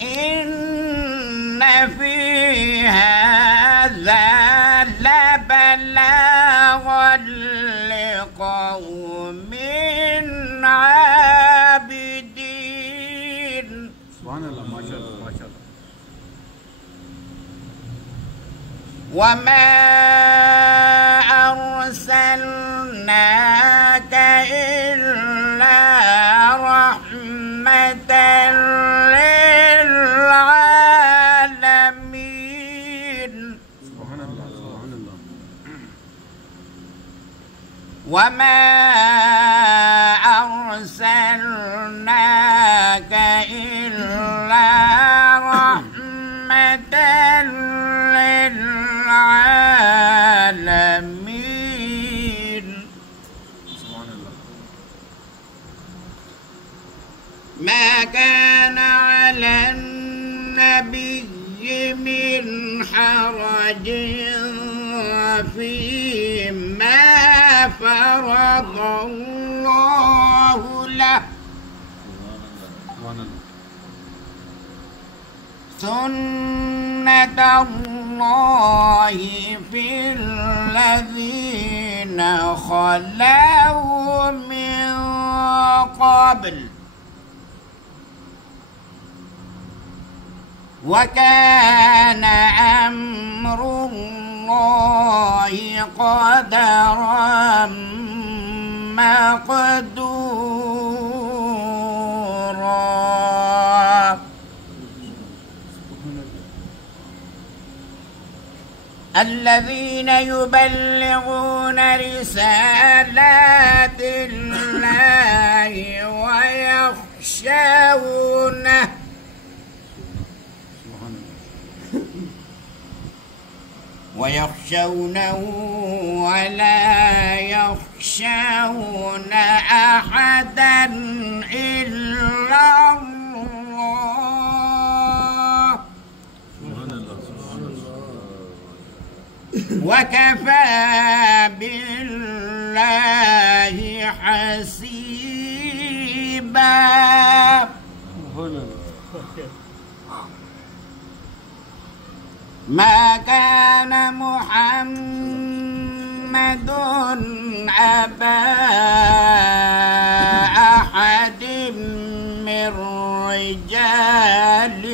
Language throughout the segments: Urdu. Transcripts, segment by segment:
إن في هذا لبلاغا لقوم عابدين سبحان الله ما شاء الله ما شاء الله وما أرسلناك إلا رحمة وما أرسلناك إلا رحمة للعالمين ما كان على النبي من حرج فيما فرض الله له سنة الله في الذين خلوا من قبل وكان أمر الله قدرا مقدورا الذين يبلغون رسالات الله ويخشونه ولا يخشون أحدا إلا الله وكفى بالله حسيبا ما كان محمد أبا أحد من رجالكم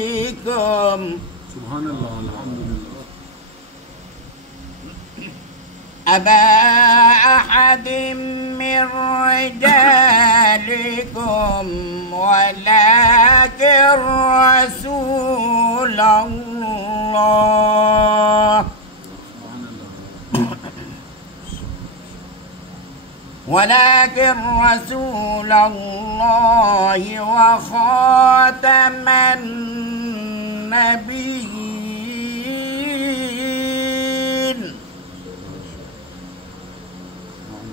سبحان الله الحمد لله أبا أحد من رجالكم ولكن رسول الله ولكن رسول الله وخاتم النبيين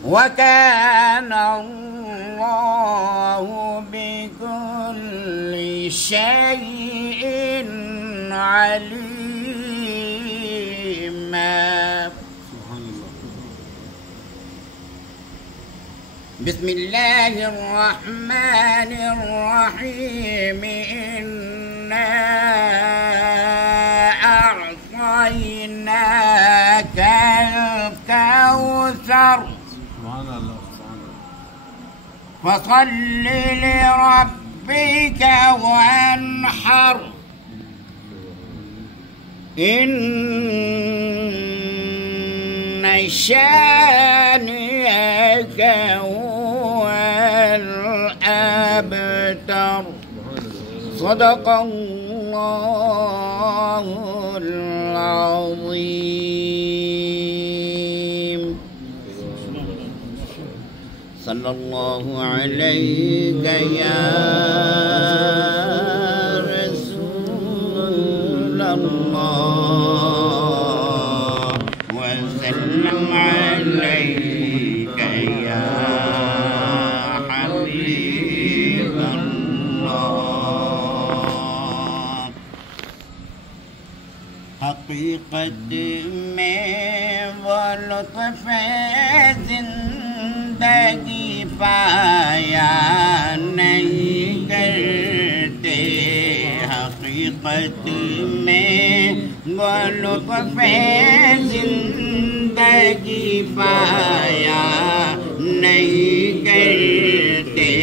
وكان الله بكل شيء عليما. بسم الله الرحمن الرحيم. إنا أعطيناك الكوثر فصل لربك وانحر إن شانئك هو الأبتر. صدق الله العظيم. صلى الله عليك يا رسول الله وسلم عليك يا حبيب الله. حقیقت میں وہ لطف زندگی پایا نہیں کرتے. حقیقت میں وہ لطف زندگی پایا نہیں کرتے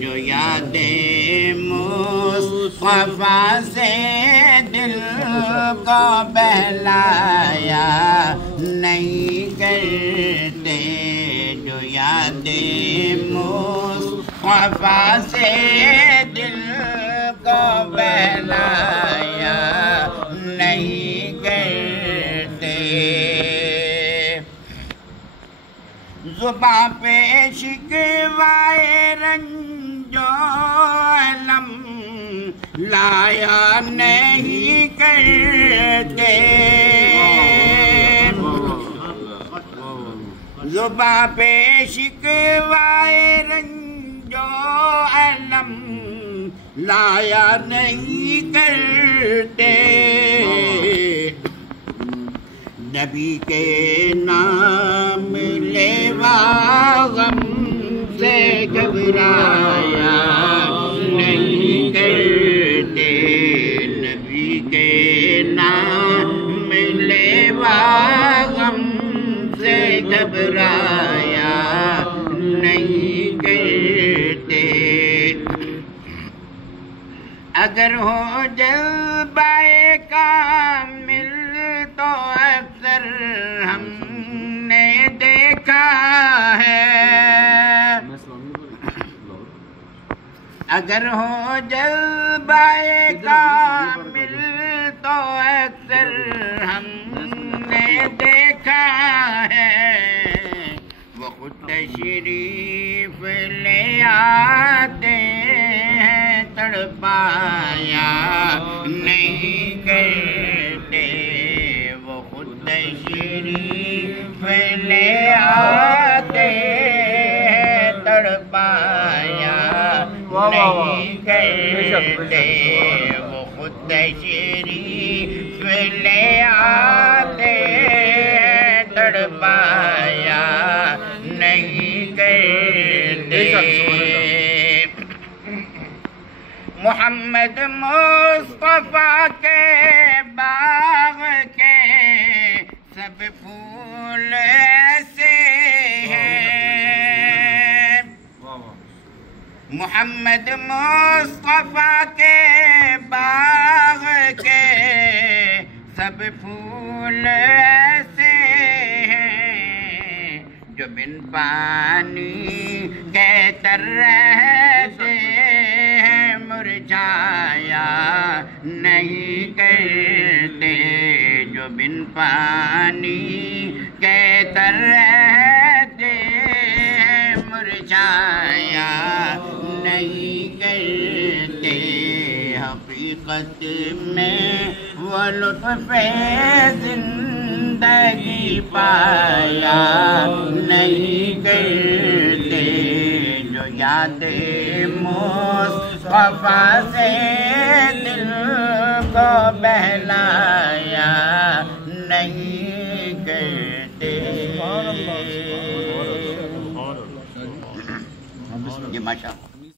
جو یادیں مصطفیٰ سے دل کو بہلایا نہیں کرتے. جو یادیں مصطفیٰ سے دل کو بہلایا نہیں کرتے. زباں پہ شکوائے رنج و علم لایا نہیں کرتے. زباں پہ شکوائے رنج و علم لایا نہیں کرتے. نبی کے نام لیوا غم سے گھبرایا نہیں کرتے. نبی کے نام لیوا غم سے گھبرایا نہیں کرتے. اگر ہو جلوہ کامل تو اکثر ہم نے دیکھا ہے. اگر ہو جلوہ کامل تو اکثر ہم نے دیکھا ہے. وہ خود تشریف لے آتے ہیں تڑپایا نہیں کرتے. وہ خود تشریف لے آتے ہیں تڑپایا نہیں کرتے. وہ خود تشریف لے آتے ہیں تڑپایا نہیں کرتے. محمد مصطفیٰ کے باغ کے سب پھول ایسے ہیں. محمد مصطفیٰ کے باغ کے سب پھول ایسے ہیں جو بن پانی کے تر رہتے ہیں مرجھایا نہیں کرتے. جو بن پانی کے تر رہتے ہیں بچایا نہیں کرتے، حقیقت میں وہ لطف زندگی پایا نہیں کرتے، جو یاد مصطفیٰ سے دل کو بہلایا نہیں کرتے۔ یہ ماشاء اللہ